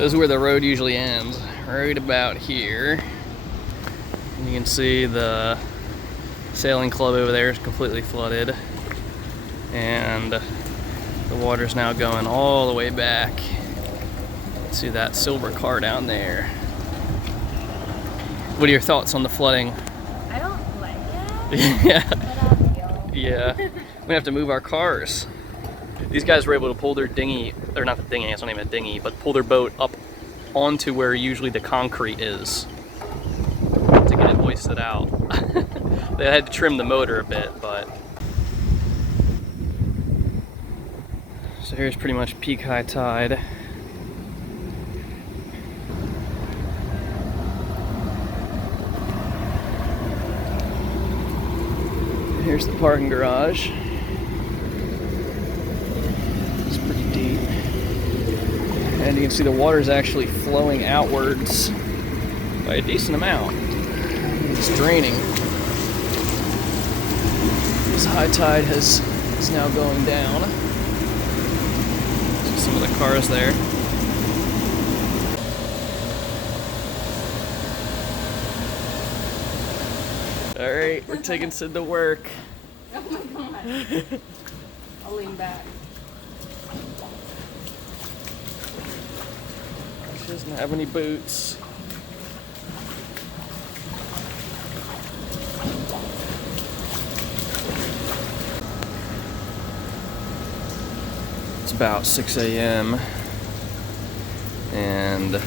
This is where the road usually ends, right about here. And you can see the sailing club over there is completely flooded. And the water's now going all the way back. See that silver car down there. What are your thoughts on the flooding? I don't like it. Yeah. But I'll deal. Yeah. We have to move our cars. These guys were able to pull their dinghy, or not the dinghy, it's not even a dinghy, but pull their boat up onto where usually the concrete is to get it hoisted out. They had to trim the motor a bit, but. So here's pretty much peak high tide. Here's the parking garage. It's pretty deep. And you can see the water is actually flowing outwards by a decent amount. It's draining. This high tide is now going down. See some of the cars there. All right, we're taking Sid to work. Oh my god. I'll lean back. She doesn't have any boots. It's about 6 a.m. and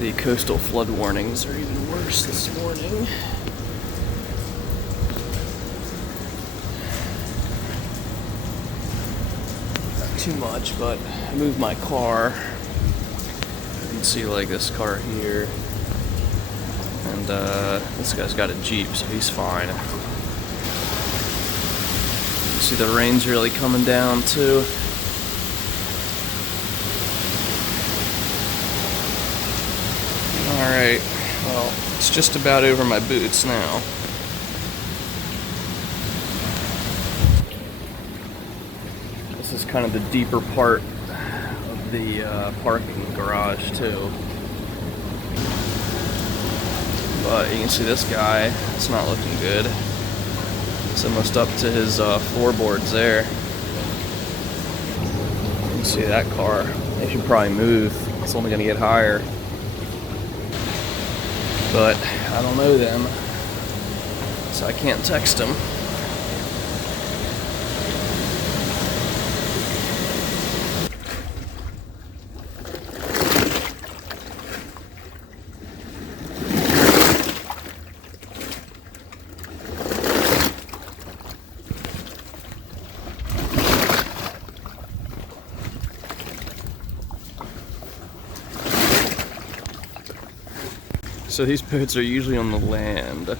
the coastal flood warnings are even worse this morning. Not too much, but I moved my car. You can see like this car here, and this guy's got a Jeep, so he's fine. You see the rain's really coming down too. Alright, well, it's just about over my boots now. This is kind of the deeper part of the parking garage too. But you can see this guy, it's not looking good. It's almost up to his floorboards there. You can see that car. They should probably move. It's only going to get higher. But I don't know them, so I can't text them. So these boats are usually on the land.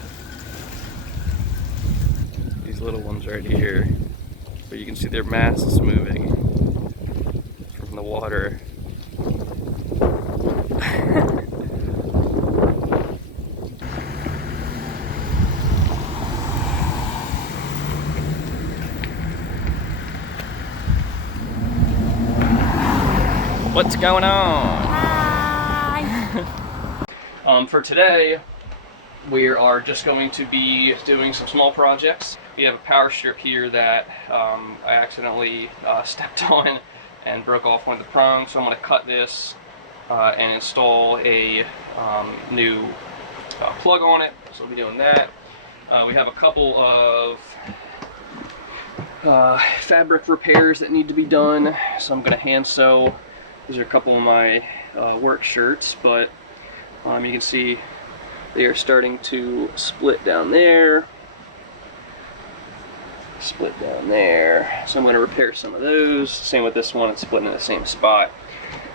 These little ones right here. But you can see their mast is moving from the water. What's going on? For today, we are just going to be doing some small projects. We have a power strip here that I accidentally stepped on and broke off one of the prongs, so I'm going to cut this and install a new plug on it, so we'll be doing that. We have a couple of fabric repairs that need to be done, so I'm going to hand sew. These are a couple of my work shirts, but you can see they are starting to split down there, split down there. So I'm going to repair some of those. Same with this one, it's splitting in the same spot.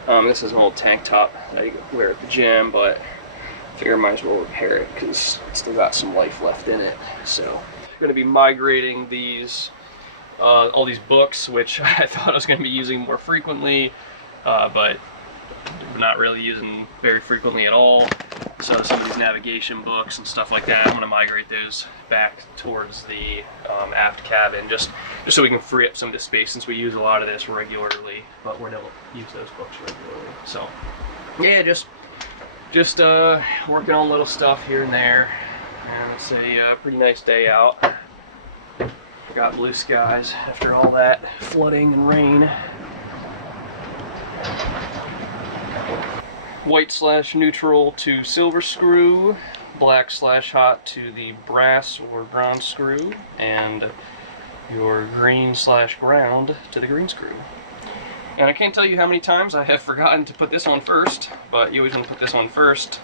This is an old tank top that I wear at the gym, but I figure I might as well repair it because it's still got some life left in it. So I'm going to be migrating these, all these books, which I thought I was going to be using more frequently, but not really using very frequently at all. So some of these navigation books and stuff like that, I'm going to migrate those back towards the aft cabin, just so we can free up some of the space, since we use a lot of this regularly, but we don't use those books regularly. So yeah, just working on little stuff here and there, and it's a pretty nice day out. Got blue skies after all that flooding and rain. White/neutral to silver screw, black/hot to the brass or bronze screw, and your green/ground to the green screw. And I can't tell you how many times I have forgotten to put this on first, but you always want to put this on first,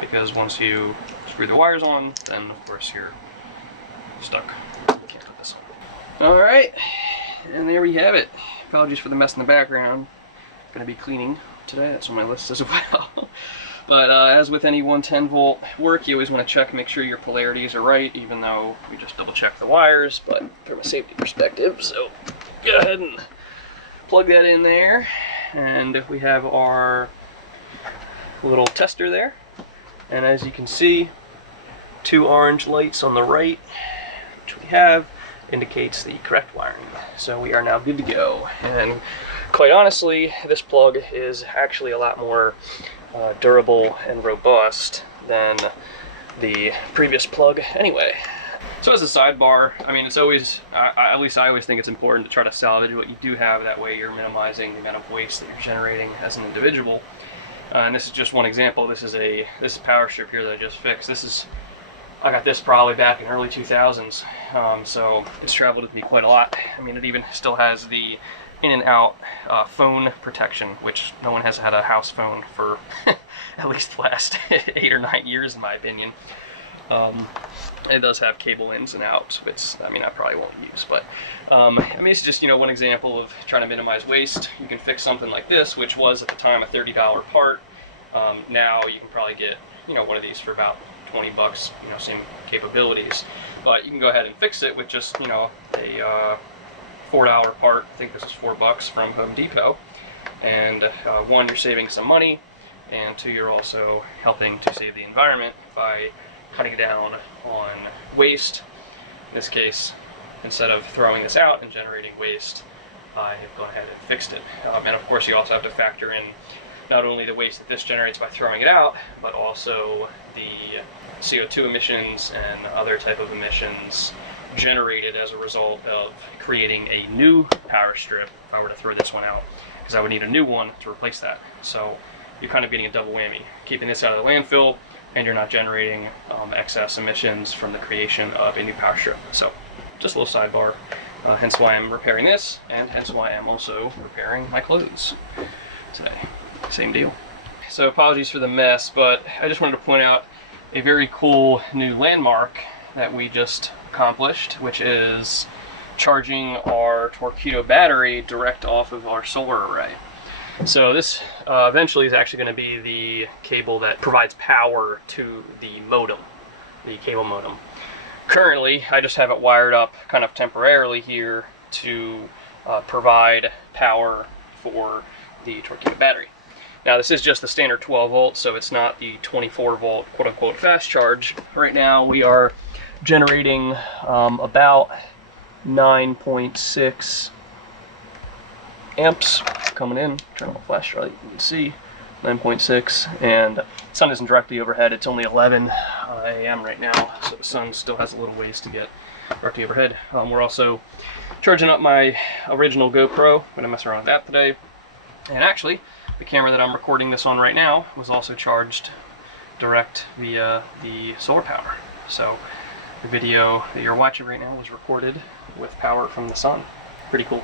because once you screw the wires on, then of course you're stuck. Can't put this on. Alright, and there we have it. Apologies for the mess in the background. Gonna be cleaning today, that's on my list as well. But as with any 110 volt work, you always want to check, make sure your polarities are right, even though we just double check the wires, but from a safety perspective. So go ahead and plug that in there, and we have our little tester there. And as you can see, 2 orange lights on the right, which we have, indicates the correct wiring. So we are now good to go. And quite honestly, this plug is actually a lot more durable and robust than the previous plug anyway. So as a sidebar, I mean, it's always, at least I always think it's important to try to salvage what you do have. That way you're minimizing the amount of waste that you're generating as an individual. And this is just one example. This is power strip here that I just fixed. I got this probably back in early 2000s, so it's traveled with me quite a lot. I mean, it even still has the in and out phone protection, which no one has had a house phone for at least the last 8 or 9 years, in my opinion. It does have cable ins and outs, which I probably won't use, but it's just one example of trying to minimize waste. You can fix something like this, which was at the time a $30 part. Now you can probably get one of these for about 20 bucks, same capabilities, but you can go ahead and fix it with just a $4 part. I think this is $4 from Home Depot, and one, you're saving some money, and two, you're also helping to save the environment by cutting down on waste. In this case, instead of throwing this out and generating waste, I have gone ahead and fixed it. And of course you also have to factor in not only the waste that this generates by throwing it out, but also the CO2 emissions and other type of emissions generated as a result of creating a new power strip if I were to throw this one out, because I would need a new one to replace that. So you're kind of getting a double whammy, keeping this out of the landfill, and you're not generating excess emissions from the creation of a new power strip. So just a little sidebar, hence why I'm repairing this, and hence why I'm also repairing my clothes today. Same deal. So apologies for the mess, but I just wanted to point out a very cool new landmark that we just accomplished, which is charging our Torqueedo battery direct off of our solar array. So this eventually is actually going to be the cable that provides power to the modem, the cable modem. Currently, I just have it wired up kind of temporarily here to provide power for the Torqueedo battery. Now this is just the standard 12 volt, so it's not the 24 volt quote unquote fast charge. Right now we are generating about 9.6 amps coming in. Turn on the flashlight, you can see 9.6, and the sun isn't directly overhead. It's only 11 a.m. right now, so the sun still has a little ways to get directly overhead. We're also charging up my original GoPro. I'm gonna mess around with that today. And actually, the camera that I'm recording this on right now was also charged direct via the solar power. So the video that you're watching right now was recorded with power from the sun. Pretty cool.